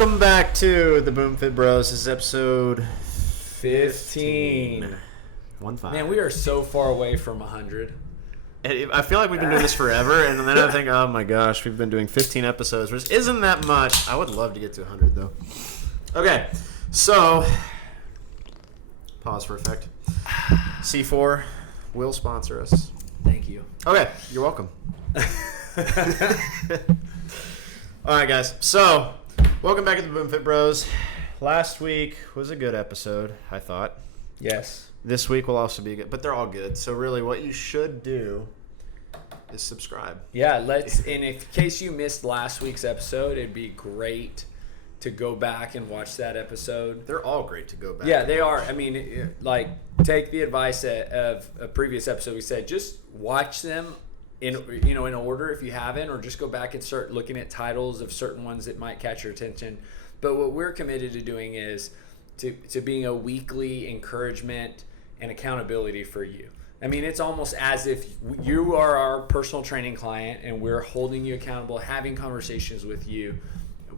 Welcome back to the BoomFitBros. This is episode 15. 1-5. Man, we are so far away from 100. I feel like we've been doing this forever, and then I think, oh my gosh, we've been doing 15 episodes, which isn't that much. I would love to get to 100, though. Okay, so, pause for effect. C4 will sponsor us. Thank you. Okay, you're welcome. All right, guys. So, welcome back to the BoomFitBros. Last week was a good episode, I thought. Yes. This week will also be good, but they're all good. So, really, what you should do is subscribe. Yeah, and in case you missed last week's episode, it'd be great to go back and watch that episode. They're all great to go back. Yeah, they are. I mean, like, take the advice of a previous episode. We said just watch them in order if you haven't, or just go back and start looking at titles of certain ones that might catch your attention. But what we're committed to doing is to being a weekly encouragement and accountability for you. I mean, it's almost as if you are our personal training client and we're holding you accountable, having conversations with you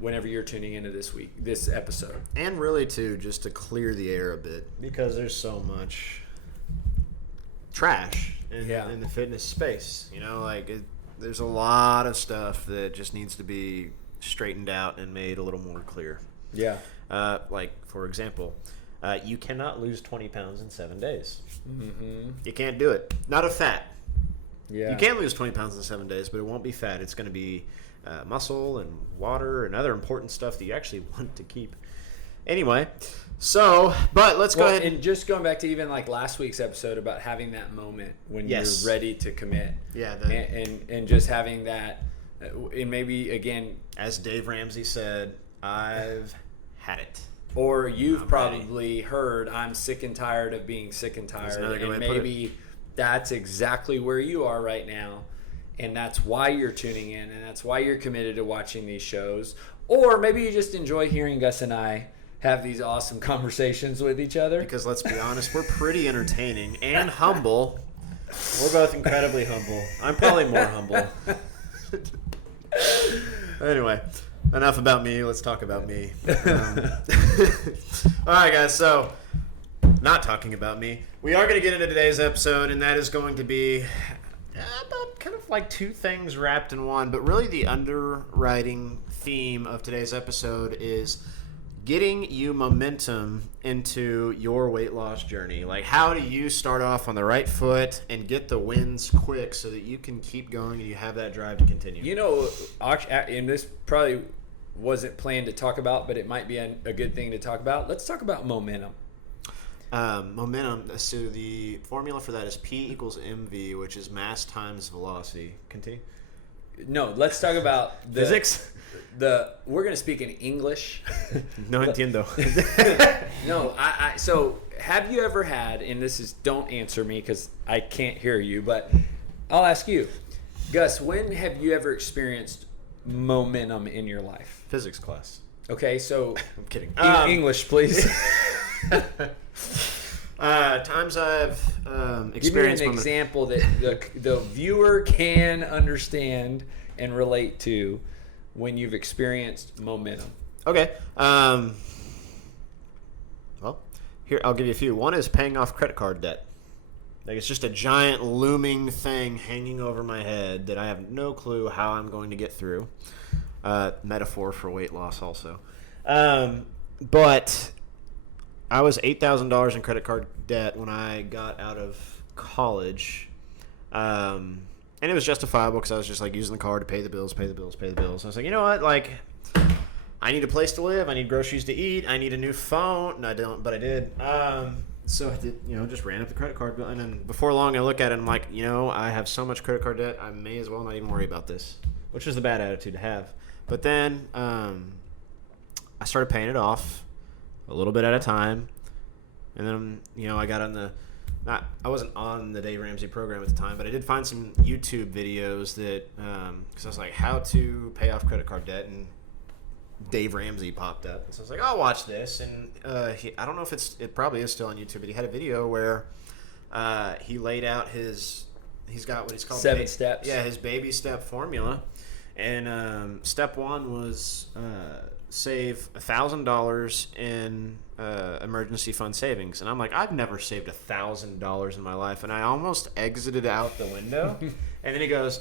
whenever you're tuning into this episode. And really, too, just to clear the air a bit, because there's so much trash in the fitness space. You know, there's a lot of stuff that just needs to be straightened out and made a little more clear. Yeah. For example, you cannot lose 20 pounds in 7 days. Mm-hmm. You can't do it. Not of fat. Yeah. You can lose 20 pounds in 7 days, but it won't be fat. It's going to be muscle and water and other important stuff that you actually want to keep. Anyway, but let's go ahead. And just going back to even like last week's episode about having that moment when you're ready to commit. Yeah. And just having that, and maybe, again, as Dave Ramsey said, I've had it. Or you've probably heard, I'm sick and tired of being sick and tired. And maybe that's exactly where you are right now. And that's why you're tuning in. And that's why you're committed to watching these shows. Or maybe you just enjoy hearing Gus and I have these awesome conversations with each other. Because let's be honest, we're pretty entertaining and humble. We're both incredibly humble. I'm probably more humble. Anyway. Enough about me. Let's talk about me. All right, guys. So, not talking about me. We are going to get into today's episode, and that is going to be about kind of like two things wrapped in one. But really, the underwriting theme of today's episode is getting you momentum into your weight loss journey. Like, how do you start off on the right foot and get the wins quick so that you can keep going and you have that drive to continue? You know, and this probably wasn't planned to talk about, but it might be a good thing to talk about. Let's talk about momentum. Momentum, so the formula for that is P equals MV, which is mass times velocity. Continue. No, let's talk about physics. We're going to speak in English. No entiendo. No, so have you ever had, and this is, don't answer me because I can't hear you, but I'll ask you, Gus, when have you ever experienced momentum in your life? Physics class. Okay, so I'm kidding. English, please. Times I've experienced. Give me an example that the viewer can understand and relate to when you've experienced momentum. Okay. Well, here I'll give you a few. One is paying off credit card debt. Like, it's just a giant looming thing hanging over my head that I have no clue how I'm going to get through. Metaphor for weight loss also. But I was $8,000 in credit card debt when I got out of college. And it was justifiable because I was just like using the card to pay the bills. I was like, you know what? Like, I need a place to live. I need groceries to eat. I need a new phone. No, I don't, but I did. So I did, just ran up the credit card bill. And then before long, I look at it and I'm like, I have so much credit card debt, I may as well not even worry about this, which is the bad attitude to have. But then I started paying it off a little bit at a time. And then, I got on I wasn't on the Dave Ramsey program at the time, but I did find some YouTube videos that, because I was like, how to pay off credit card debt, and Dave Ramsey popped up. So I was like, I'll watch this. And I don't know if it probably is still on YouTube, but he had a video where he laid out he's got what he's called 7 steps. Yeah, his baby step formula. And step one was save $1,000 in emergency fund savings. And I'm like, I've never saved $1,000 in my life. And I almost exited out the window. And then he goes,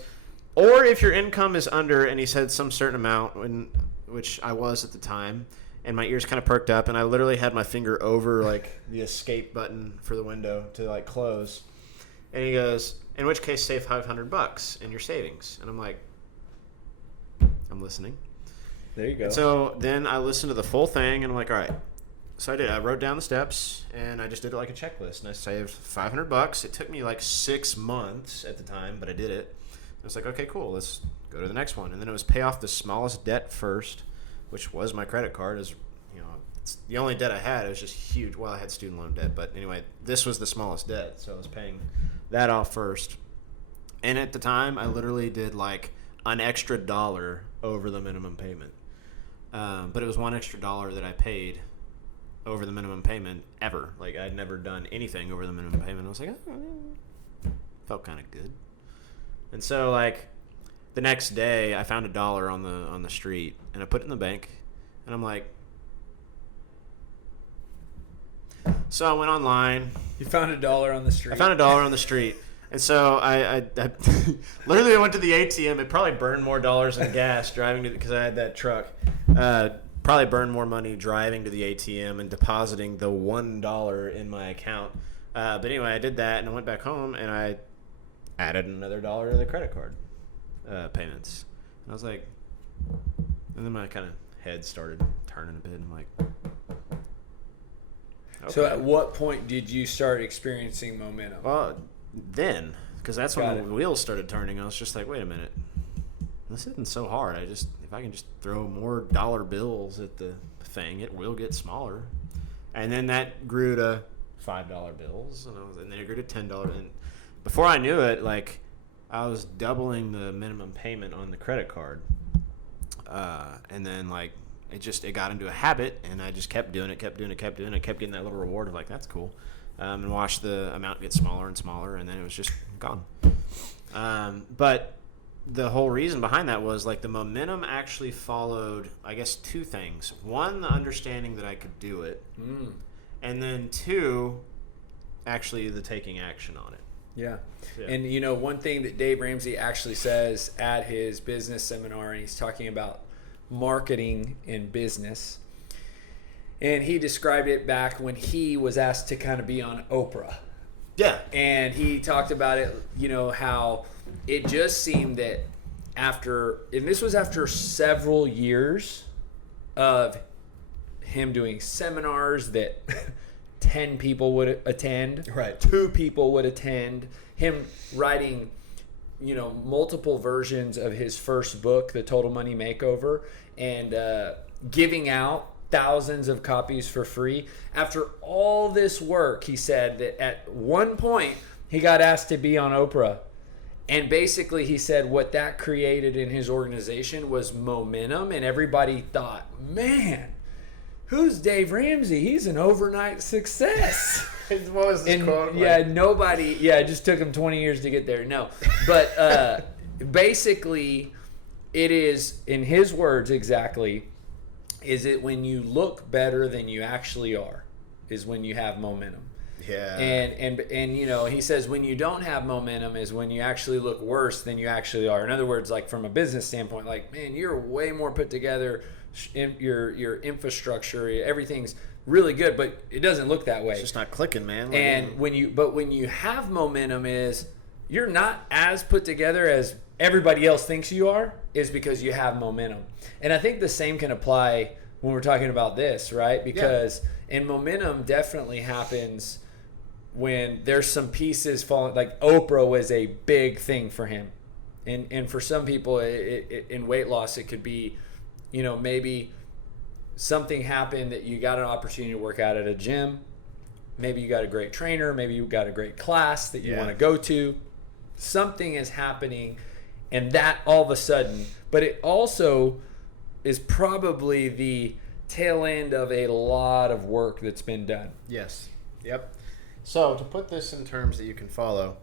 or if your income is under, and he said some certain amount, which I was at the time, and my ears kind of perked up, and I literally had my finger over like the escape button for the window to like close. And he goes, in which case save $500 in your savings. And I'm like, I'm listening. There you go. And so then I listened to the full thing, and I'm like, all right. So I did. I wrote down the steps, and I just did it like a checklist. And I saved $500. It took me like 6 months at the time, but I did it. I was like, okay, cool. Let's go to the next one. And then it was pay off the smallest debt first, which was my credit card. It's the only debt I had. It was just huge. Well, I had student loan debt, but anyway, this was the smallest debt, so I was paying that off first. And at the time, I literally did like an extra $1 over the minimum payment. But it was one extra $1 that I paid over the minimum payment ever. Like, I'd never done anything over the minimum payment. I was like, oh, felt kind of good. And so, like, the next day, I found $1 on the street, and I put it in the bank, and I'm like, so I went online. You found $1 on the street. I found $1 on the street. And so I literally went to the ATM. It probably burned more dollars than gas driving to, because I had that truck. Probably burned more money driving to the ATM and depositing the $1 in my account. But anyway, I did that, and I went back home, and I added another $1 to the credit card payments. And I was like, and then my kind of head started turning a bit. And I'm like, okay. So at what point did you start experiencing momentum? Well, then, because that's when the wheels started turning. I was just like, wait a minute, this isn't so hard. If I can just throw more dollar bills at the thing, it will get smaller. And then that grew to $5 bills, and then it grew to $10. And before I knew it, like, I was doubling the minimum payment on the credit card. And then, like, it got into a habit, and I just kept doing it. I kept getting that little reward of like, that's cool. And watched the amount get smaller and smaller, and then it was just gone. But the whole reason behind that was, like, the momentum actually followed, I guess, two things. One, the understanding that I could do it. And then two, actually the taking action on it. Yeah. And, one thing that Dave Ramsey actually says at his business seminar, and he's talking about marketing in business, and he described it back when he was asked to kind of be on Oprah. Yeah. And he talked about it, how it just seemed that and this was after several years of him doing seminars that 10 people would attend, right? 2 people would attend, him writing, multiple versions of his first book, The Total Money Makeover, and giving out thousands of copies for free. After all this work, he said that at one point he got asked to be on Oprah. And basically he said what that created in his organization was momentum, and everybody thought, man, who's Dave Ramsey? He's an overnight success. What was this quote? It just took him 20 years to get there. No. But basically it is, in his words exactly, is it when you look better than you actually are is when you have momentum. Yeah. And he says when you don't have momentum is when you actually look worse than you actually are. In other words, like, from a business standpoint, like, man, you're way more put together. Your infrastructure, everything's really good, but it doesn't look that way. It's just not clicking, man. And when you have momentum, is you're not as put together as everybody else thinks you are, is because you have momentum. And I think the same can apply when we're talking about this, right? Because and momentum definitely happens when there's some pieces falling. Like, Oprah was a big thing for him, and for some people in weight loss, it could be, maybe something happened that you got an opportunity to work out at a gym. Maybe you got a great trainer. Maybe you got a great class that you want to go to. Something is happening, and that all of a sudden, but it also is probably the tail end of a lot of work that's been done. Yes. Yep. So to put this in terms that you can follow,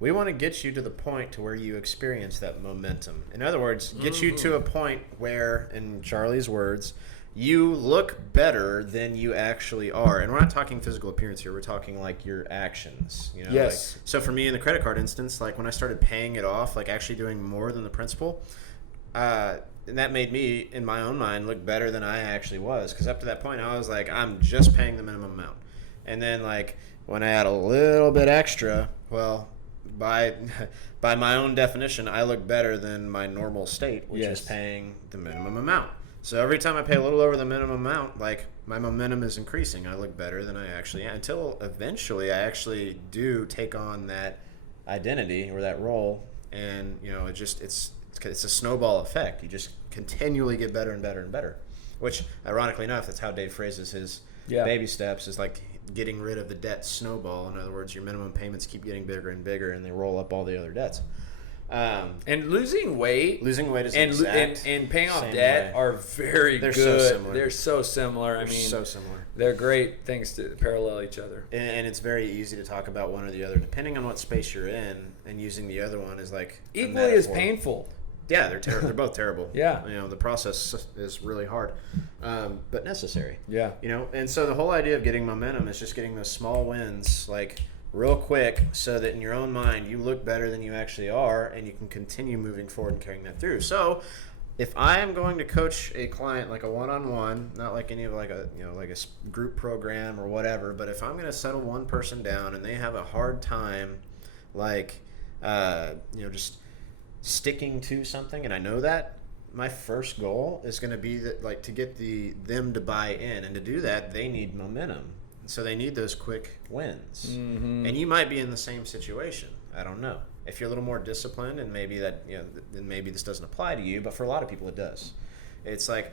we want to get you to the point to where you experience that momentum. In other words, get you to a point where, in Charlie's words, you look better than you actually are. And we're not talking physical appearance here. We're talking like your actions. You know? Yes. Like, so for me in the credit card instance, like when I started paying it off, like actually doing more than the principal, and that made me, in my own mind, look better than I actually was. Because up to that point, I was like, I'm just paying the minimum amount. And then like when I add a little bit extra, well, by my own definition, I look better than my normal state, which is paying the minimum amount. So every time I pay a little over the minimum amount, like my momentum is increasing. I look better than I actually am, until eventually I actually do take on that identity or that role, and you know, it's a snowball effect. You just continually get better and better and better. Which, ironically enough, that's how Dave phrases his baby steps, is like getting rid of the debt snowball. In other words, your minimum payments keep getting bigger and bigger, and they roll up all the other debts. And losing weight is and paying off debt are very good. So similar. They're so similar. I mean, so similar. They're great things to parallel each other. And it's very easy to talk about one or the other, depending on what space you're in, and using the other one is like equally as painful. Yeah, they're both terrible. Yeah. You know, the process is really hard, but necessary. Yeah. You know, and so the whole idea of getting momentum is just getting those small wins, like real quick, so that in your own mind you look better than you actually are, and you can continue moving forward and carrying that through. So if I am going to coach a client like a one-on-one, not like any of like a group program or whatever, but if I'm going to settle one person down and they have a hard time, like just sticking to something, and I know that, my first goal is going to be that, like, to get them to buy in, and to do that they need momentum. So they need those quick wins. Mm-hmm. And you might be in the same situation. I don't know. If you're a little more disciplined, and maybe that, then maybe this doesn't apply to you, but for a lot of people it does. It's like,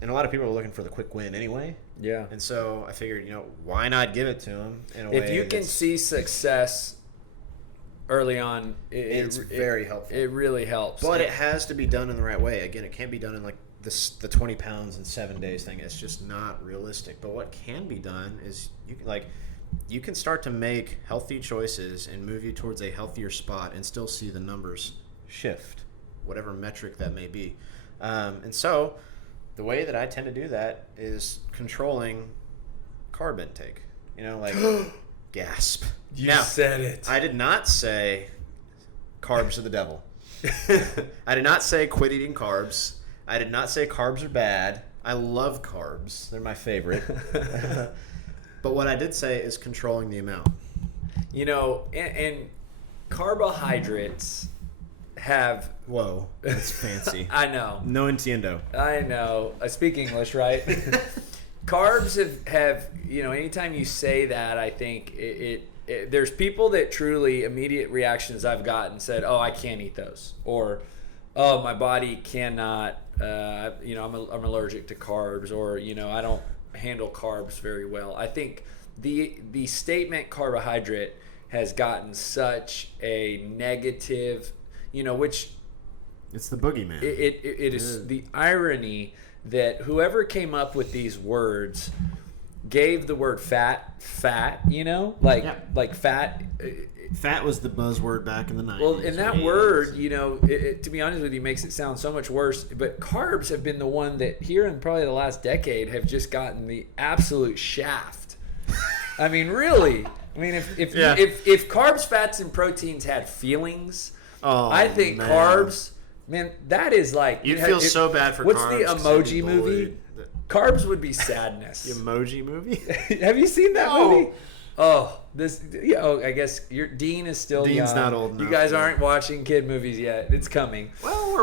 and a lot of people are looking for the quick win anyway. Yeah. And so I figured, why not give it to them in a way if you can see success early on, it's very helpful. It really helps. But it has to be done in the right way. Again, it can't be done in like the 20 pounds in 7 days thing. It's just not realistic. But what can be done is you can start to make healthy choices and move you towards a healthier spot, and still see the numbers shift, whatever metric that may be. And so the way that I tend to do that is controlling carb intake. Gasp. You said it. I did not say carbs are the devil. I did not say quit eating carbs. I did not say carbs are bad. I love carbs. They're my favorite. But what I did say is controlling the amount. And carbohydrates have... Whoa, that's fancy. I know. No entiendo. I know. I speak English, right? Carbs have anytime you say that, I think it there's people that truly, immediate reactions I've gotten said, oh, I can't eat those, or oh, my body cannot, I'm allergic to carbs, or I don't handle carbs very well. I think the statement carbohydrate has gotten such a negative, which it's the boogeyman. It is the irony that whoever came up with these words gave the word fat, like fat. Fat was the buzzword back in the 90s. Well, and that word, to be honest with you, makes it sound so much worse. But carbs have been the one that here in probably the last decade have just gotten the absolute shaft. I mean, really. I mean, if carbs, fats, and proteins had feelings, I think carbs, man, that is like... You'd feel so bad for what's carbs. What's the emoji movie? Carbs would be sadness. The emoji movie? Have you seen that movie? Oh, I guess your Dean is still Dean's young. not old enough. You guys aren't watching kid movies yet. It's coming. Well,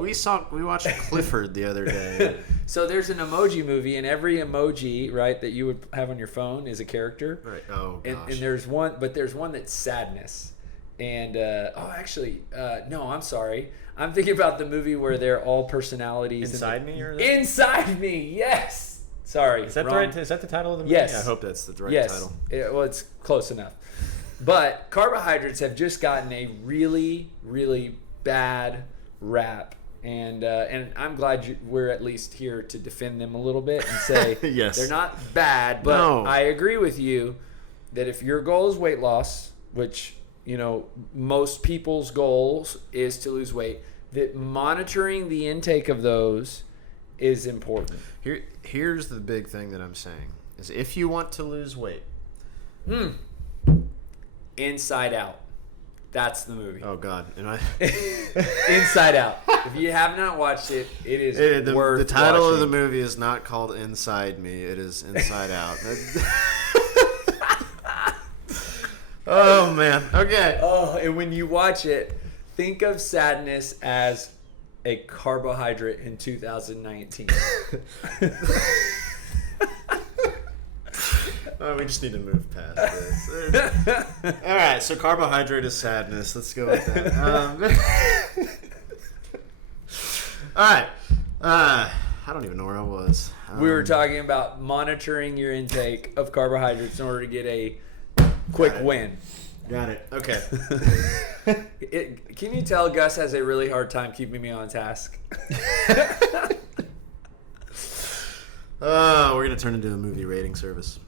we watched Clifford the other day. So there's an emoji movie, and every emoji, right, that you would have on your phone is a character. Right. Oh, gosh. And there's one that's sadness. And no, I'm sorry. I'm thinking about the movie where they're all personalities. Inside Me, or Inside Me, yes. Sorry, is that wrong. the right? Is that the title of the movie? Yes. I hope that's the right title. Well, it's close enough. But carbohydrates have just gotten a really, really bad rap, and I'm glad we're at least here to defend them a little bit and say yes, they're not bad. But no. I agree with you that if your goal is weight loss, which most people's goals is to lose weight, that monitoring the intake of those is important. Here's the big thing that I'm saying is if you want to lose weight. Inside Out. That's the movie. Oh God! And Inside Out. If you have not watched it, it is worth the title watching. of the movie is not called Inside Me. It is Inside Out. Oh man. Okay. Oh, and when you watch it, think of sadness as a carbohydrate in 2019. We just need to move past this. All right, so carbohydrate is sadness. Let's go with that. All right. I don't even know where I was. We were talking about monitoring your intake of carbohydrates in order to get a quick win. Got it. Okay. Can you tell Gus has a really hard time keeping me on task? We're going to turn into a movie rating service.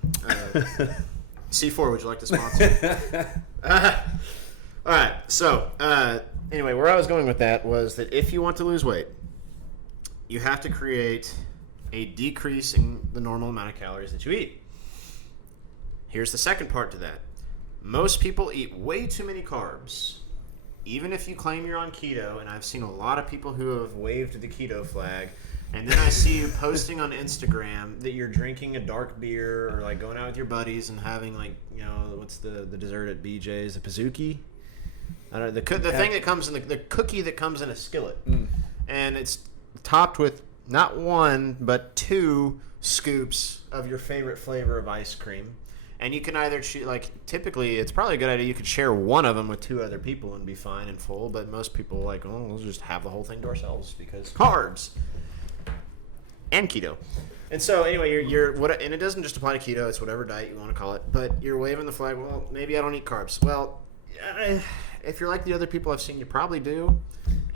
C4, would you like to sponsor? All right. So, anyway, where I was going with that was that if you want to lose weight, you have to create a decrease in the normal amount of calories that you eat. Here's the second part to that. Most people eat way too many carbs. Even if you claim you're on keto, and I've seen a lot of people who have waved the keto flag, and then I see you posting on Instagram that you're drinking a dark beer or like going out with your buddies and having like, you know, what's the dessert at BJ's, a Pizookie? I don't know, the thing that comes in the cookie that comes in a skillet. And it's topped with not one but 2 scoops of your favorite flavor of ice cream. And you can either choose, like, typically it's probably a good idea you could share one of them with 2 other people and be fine and full, but most people are like, oh, we'll just have the whole thing to ourselves because carbs and keto. And so anyway, you're what, and it doesn't just apply to keto, it's whatever diet you want to call it, but you're waving the flag, well, maybe I don't eat carbs. Well, if you're like the other people I've seen, you probably do.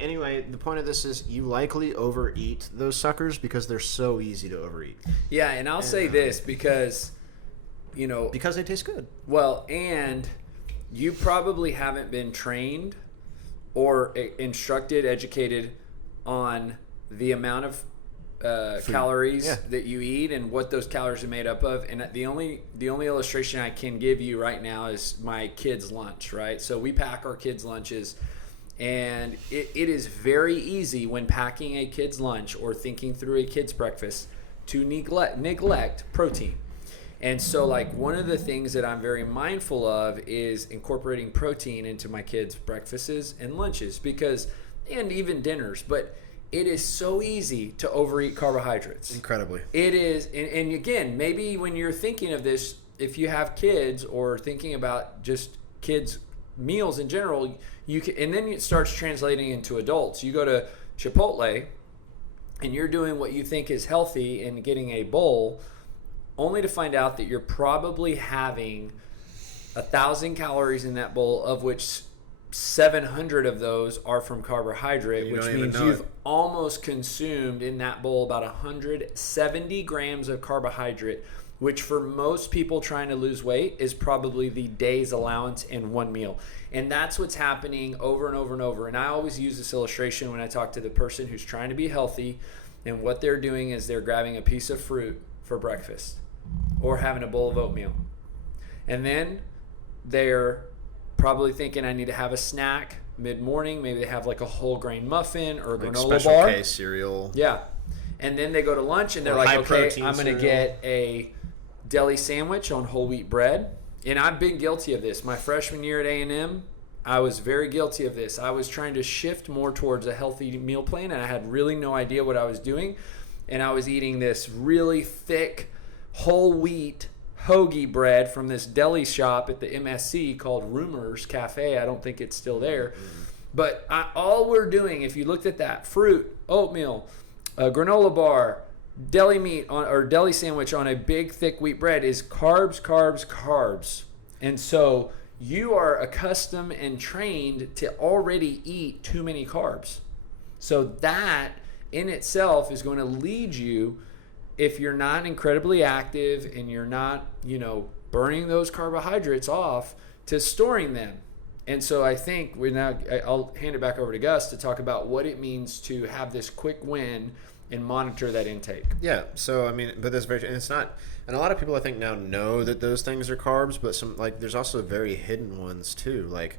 Anyway, the point of this is you likely overeat those suckers because they're so easy to overeat. Yeah, and I'll say this because, you know, because they taste good. Well, and you probably haven't been trained or instructed, educated on the amount of calories that you eat and what those calories are made up of. And the only illustration I can give you right now is my kids' lunch, right? So we pack our kids' lunches, and it is very easy when packing a kid's lunch or thinking through a kid's breakfast to neglect protein. And so, like, one of the things that I'm very mindful of is incorporating protein into my kids' breakfasts and lunches and even dinners. But it is so easy to overeat carbohydrates. Incredibly. It is. And again, maybe when you're thinking of this, if you have kids or thinking about just kids' meals in general, you can, and then it starts translating into adults. You go to Chipotle and you're doing what you think is healthy and getting a bowl, only to find out that you're probably having 1,000 calories in that bowl, of which 700 of those are from carbohydrate, which means you've almost consumed in that bowl about 170 grams of carbohydrate, which for most people trying to lose weight is probably the day's allowance in one meal. And that's what's happening over and over and over. And I always use this illustration when I talk to the person who's trying to be healthy, and what they're doing is they're grabbing a piece of fruit for breakfast or having a bowl of oatmeal. And then they're probably thinking, I need to have a snack mid-morning. Maybe they have like a whole grain muffin or a granola special bar. K cereal. Yeah. And then they go to lunch and they're like, okay, I'm going to get a deli sandwich on whole wheat bread. And I've been guilty of this. My freshman year at A&M, I was very guilty of this. I was trying to shift more towards a healthy meal plan, and I had really no idea what I was doing. And I was eating this really thick whole wheat hoagie bread from this deli shop at the MSC called Rumors Cafe. I don't think it's still there. But all we're doing, if you looked at that, fruit, oatmeal, a granola bar, deli meat or deli sandwich on a big thick wheat bread is carbs, carbs, carbs. And so you are accustomed and trained to already eat too many carbs. So that in itself is going to lead you, if you're not incredibly active and you're not, burning those carbohydrates off, to storing them. And so I think I'll hand it back over to Gus to talk about what it means to have this quick win and monitor that intake. Yeah. So I mean, but and it's not. And a lot of people I think now know that those things are carbs, but there's also very hidden ones too, like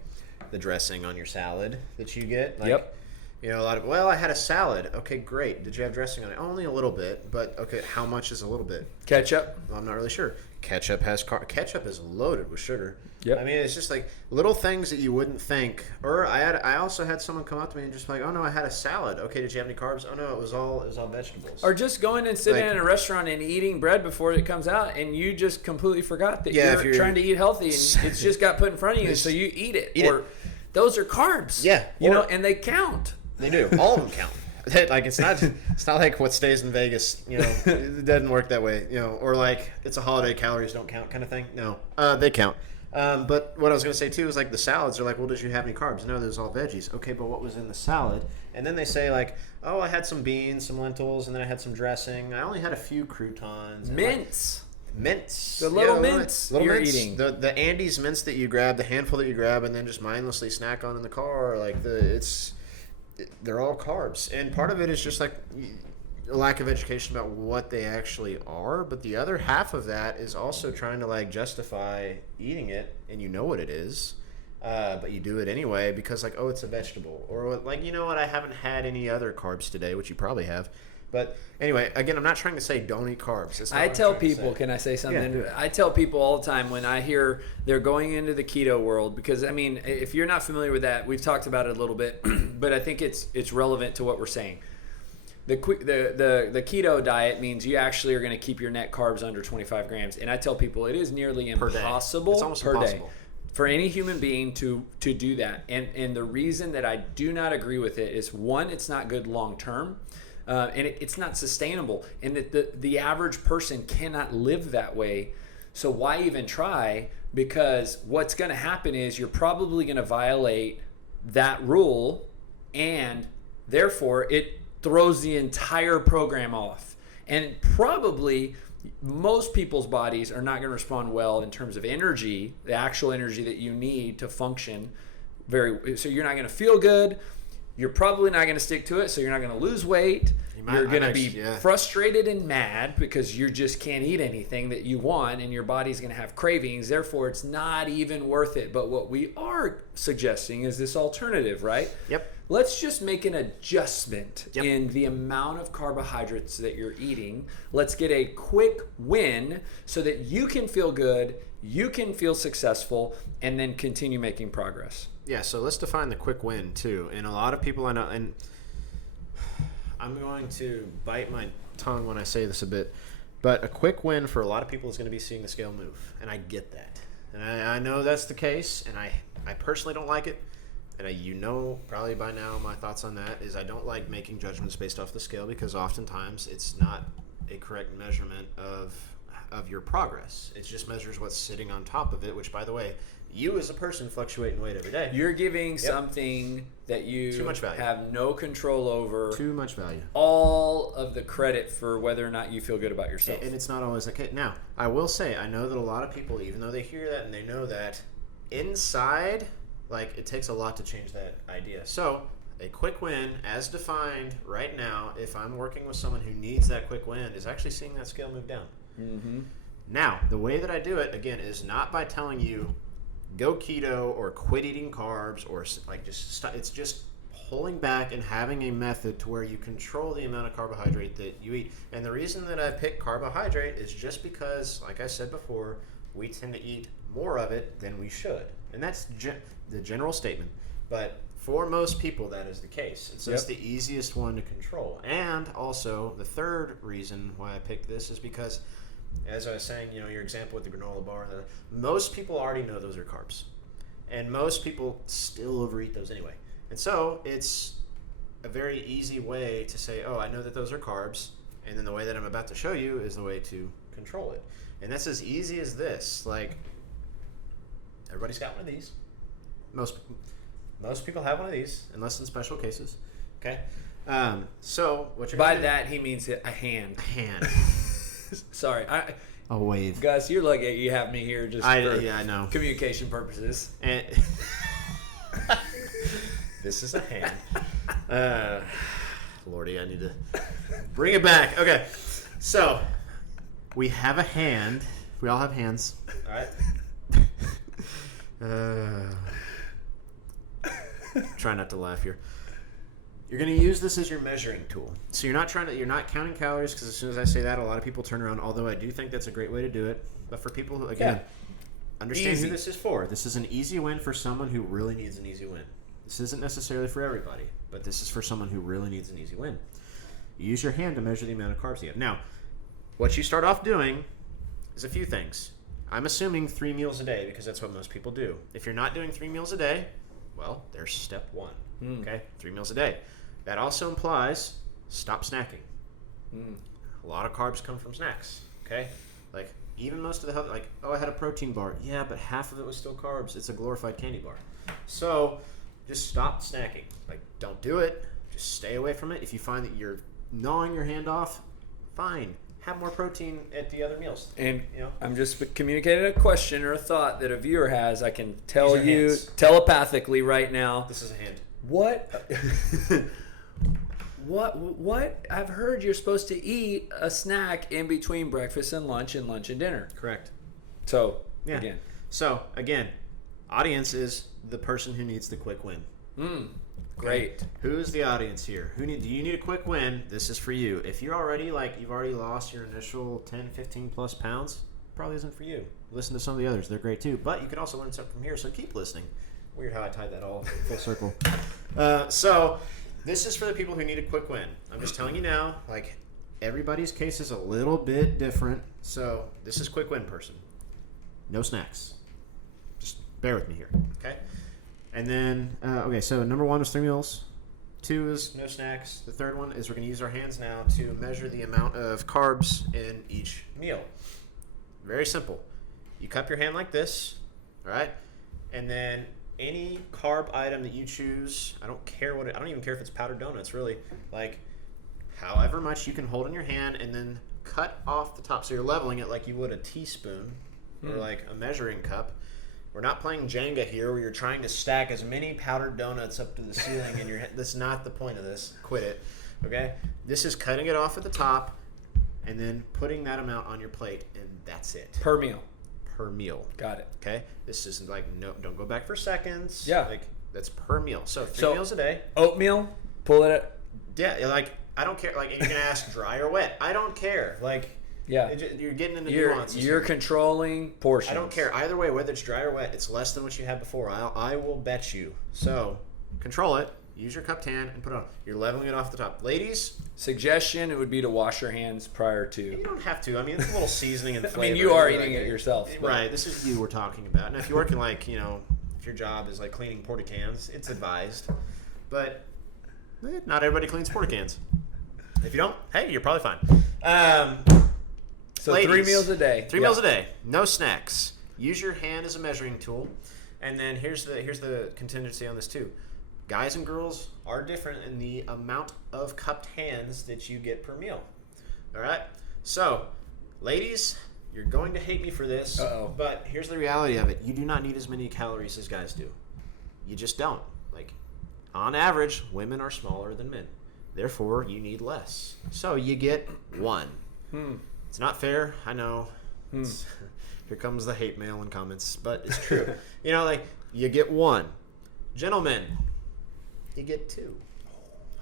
the dressing on your salad that you get. Like, Yep. You know, I had a salad. Okay, great. Did you have dressing on it? Only a little bit, but okay, how much is a little bit? Ketchup. Well, I'm not really sure. Ketchup ketchup is loaded with sugar. Yep. I mean, it's just like little things that you wouldn't think. Or I also had someone come up to me and just like, oh no, I had a salad. Okay, did you have any carbs? Oh no, it was all vegetables. Or just going and sitting in a restaurant and eating bread before it comes out, and you just completely forgot that you're trying to eat healthy, and it's just got put in front of you, so you eat it. Those are carbs. Yeah. You know, and they count. They do. All of them count. Like it's not like what stays in Vegas. You know, it doesn't work that way. You know, or like it's a holiday, calories don't count kind of thing. No, they count. But what I was going to say too is like the salads are like, well, did you have any carbs? No, there's all veggies. Okay, but what was in the salad? And then they say like, oh, I had some beans, some lentils, and then I had some dressing. I only had a few croutons. Mince. Mints. The little mints you're eating. The Andes mints that you grab, the handful that you grab, and then just mindlessly snack on in the car. Like they're all carbs, and part of it is just like a lack of education about what they actually are, but the other half of that is also trying to like justify eating it, and you know what it is, but you do it anyway because like, oh, it's a vegetable, or like, you know what, I haven't had any other carbs today, which you probably have. But anyway, again, I'm not trying to say don't eat carbs. I tell people, can I say something? Yeah. I tell people all the time when I hear they're going into the keto world, because I mean, if you're not familiar with that, we've talked about it a little bit, but I think it's relevant to what we're saying. The keto diet means you actually are going to keep your net carbs under 25 grams, and I tell people it is nearly impossible per day for any human being to do that. And the reason that I do not agree with it is, one, it's not good long term. And it's not sustainable, and that the average person cannot live that way. So why even try? Because what's going to happen is you're probably going to violate that rule, and therefore it throws the entire program off. And probably most people's bodies are not going to respond well in terms of energy, the actual energy that you need to function. So you're not going to feel good. You're probably not going to stick to it, so you're not going to lose weight. You're going to be frustrated and mad because you just can't eat anything that you want, and your body's going to have cravings. Therefore, it's not even worth it. But what we are suggesting is this alternative, right? Yep. Let's just make an adjustment in the amount of carbohydrates that you're eating. Let's get a quick win so that you can feel good, you can feel successful, and then continue making progress. Yeah, so let's define the quick win too. And a lot of people I know, and I'm going to bite my tongue when I say this a bit, but a quick win for a lot of people is going to be seeing the scale move. And I get that. And I know that's the case, and I personally don't like it. And you know probably by now my thoughts on that is I don't like making judgments based off the scale, because oftentimes it's not a correct measurement of your progress. It just measures what's sitting on top of it, which, by the way, you as a person fluctuate in weight every day. You're giving something that you Too much value. Have no control over. Too much value. All of the credit for whether or not you feel good about yourself. And it's not always the case. Now, I will say, I know that a lot of people, even though they hear that and they know that, inside, like, it takes a lot to change that idea. So, a quick win, as defined right now, if I'm working with someone who needs that quick win, is actually seeing that scale move down. Mm-hmm. Now, the way that I do it, again, is not by telling you, go keto or quit eating carbs, or like just stop. It's just pulling back and having a method to where you control the amount of carbohydrate that you eat. And the reason that I pick carbohydrate is just because, like I said before, we tend to eat more of it than we should. And that's the general statement. But for most people, that is the case. And so it's the easiest one to control. And also, the third reason why I picked this is because, as I was saying, you know, your example with the granola bar, most people already know those are carbs. And most people still overeat those anyway. And so it's a very easy way to say, oh, I know that those are carbs, and then the way that I'm about to show you is the way to control it. And that's as easy as this. Like, everybody's got one of these. Most people have one of these, unless in special cases. Okay? So what you're by that, he means a hand. A hand. Sorry, a wave. Gus, you're lucky you have me here just for I know. Communication purposes. This is a hand. Lordy, I need to bring it back. Okay, so we have a hand. We all have hands. All right. Try not to laugh here. You're going to use this as your measuring tool. So you're not counting calories, because as soon as I say that, a lot of people turn around. Although I do think that's a great way to do it. But for people who, again, understand who this is for. This is an easy win for someone who really needs an easy win. This isn't necessarily for everybody, but this is for someone who really needs an easy win. You use your hand to measure the amount of carbs you have. Now, what you start off doing is a few things. I'm assuming 3 meals a day, because that's what most people do. If you're not doing 3 meals a day, well, there's step 1. Okay, 3 meals a day. That also implies stop snacking. A lot of carbs come from snacks. Okay, like even most of the health, like, oh, I had a protein bar. Yeah, but half of it was still carbs. It's a glorified candy bar. So just stop snacking. Like, don't do it. Just stay away from it. If you find that you're gnawing your hand off, fine. Have more protein at the other meals. And I'm just communicating a question or a thought that a viewer has. I can tell you telepathically right now. This is a hand. What? What? I've heard you're supposed to eat a snack in between breakfast and lunch and dinner. Correct. So, again, audience is the person who needs the quick win. Great. Who's the audience here? Do you need a quick win? This is for you. If you're already you've already lost your initial 10, 15 plus pounds, probably isn't for you. Listen to some of the others. They're great too. But you can also learn something from here, so keep listening. Weird how I tied that all full circle. So this is for the people who need a quick win. I'm just telling you now, like, everybody's case is a little bit different. So this is quick win person. No snacks. Just bear with me here, okay? And then, so number 1 is 3 meals. 2 is no snacks. The third one is we're going to use our hands now to measure the amount of carbs in each meal. Very simple. You cup your hand like this, all right? And then any carb item that you choose, I don't even care if it's powdered donuts, really. Like, however much you can hold in your hand, and then cut off the top. So you're leveling it like you would a teaspoon or like a measuring cup. We're not playing Jenga here where you're trying to stack as many powdered donuts up to the ceiling in your head. That's not the point of this. Quit it. Okay? This is cutting it off at the top and then putting that amount on your plate, and that's it. Per meal. Per meal. Got it. Okay? This isn't like, no, don't go back for seconds. Yeah. Like, that's per meal. So 3 meals a day. Oatmeal, pull it. Yeah, like, I don't care. Like, you're going to ask dry or wet. I don't care. Like, you're getting into nuances. You're controlling portions. I don't care. Either way, whether it's dry or wet, it's less than what you had before. I will bet you. So, control it. Use your cupped hand and put it on. You're leveling it off the top. Ladies? Suggestion, it would be to wash your hands prior to. You don't have to. I mean, it's a little seasoning and flavor. I mean, you are eating it yourself. But. Right. This is you we're talking about. Now, if you're working if your job is like cleaning porta cans, it's advised. But not everybody cleans porta cans. If you don't, hey, you're probably fine. So ladies, 3 meals a day. 3 meals a day. No snacks. Use your hand as a measuring tool. And then here's the contingency on this too. Guys and girls are different in the amount of cupped hands that you get per meal. All right? So, ladies, you're going to hate me for this. But here's the reality of it. You do not need as many calories as guys do. You just don't. Like, on average, women are smaller than men. Therefore, you need less. So, you get 1. It's not fair, I know. Here comes the hate mail and comments, but it's true. You get 1. Gentlemen, you get 2.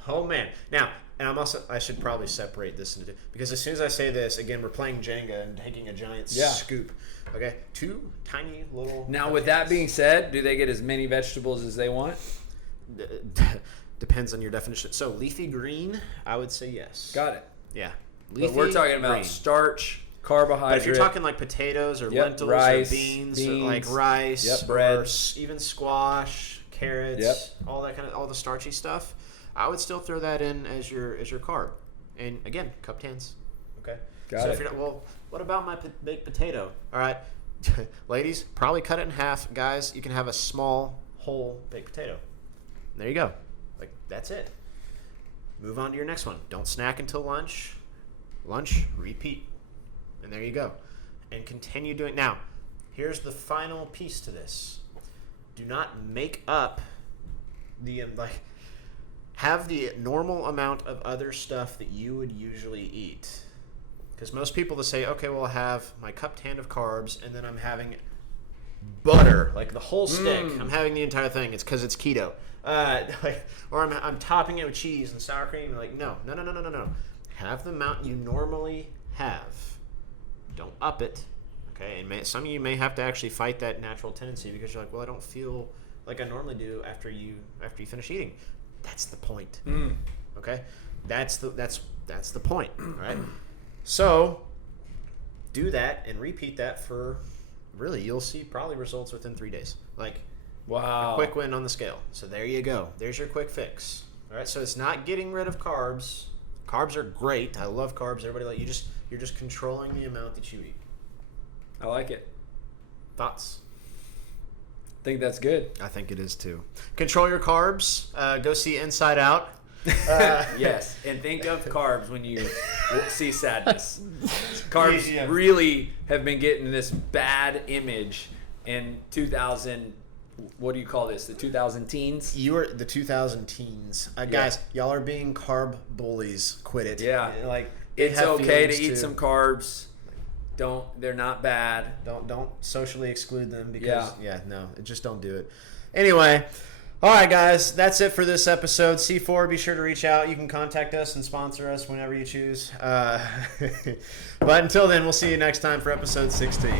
Oh man. Now, and I should probably separate this into 2, because as soon as I say this, again, we're playing Jenga and taking a giant scoop. Okay? 2 tiny little. Now, with that being said, do they get as many vegetables as they want? Depends on your definition. So, leafy green, I would say yes. Got it. Yeah. But we're talking about starch, carbohydrate. But if you're talking like potatoes or lentils rice, or beans or like rice, bread, or even squash, carrots, all that all the starchy stuff, I would still throw that in as your carb. And again, cupped hands. Okay. Got it. If you're not, what about my baked potato? All right, ladies, probably cut it in half. Guys, you can have a small whole baked potato. There you go. Like, that's it. Move on to your next one. Don't snack until lunch. Lunch, repeat. And there you go. And continue doing. Now, here's the final piece to this. Do not make up the, have the normal amount of other stuff that you would usually eat. Because most people that say, okay, well, I'll have my cupped hand of carbs, and then I'm having butter, like the whole stick. I'm having the entire thing. It's because it's keto. Or I'm topping it with cheese and sour cream. Like, no. Have the amount you normally have. Don't up it. Okay, and some of you may have to actually fight that natural tendency because you're like, well, I don't feel like I normally do after you finish eating. That's the point. Okay, that's the point. All right. So do that and repeat that for really. You'll see probably results within 3 days. Like, wow, a quick win on the scale. So there you go. There's your quick fix. All right. So it's not getting rid of carbs. Carbs are great. I love carbs. Everybody you're just controlling the amount that you eat. I like it. Thoughts? I think that's good. I think it is too. Control your carbs. Go see Inside Out. Yes, and think of carbs when you see sadness. Carbs really have been getting this bad image in 2000. What do you call this? The 2000 teens? You are the 2000 teens. Guys, y'all are being carb bullies. Quit it. Yeah. Like, it's okay to eat some carbs. They're not bad. Don't socially exclude them because just don't do it. Anyway, all right, guys, that's it for this episode. C4, be sure to reach out. You can contact us and sponsor us whenever you choose. But until then, we'll see you next time for episode 16.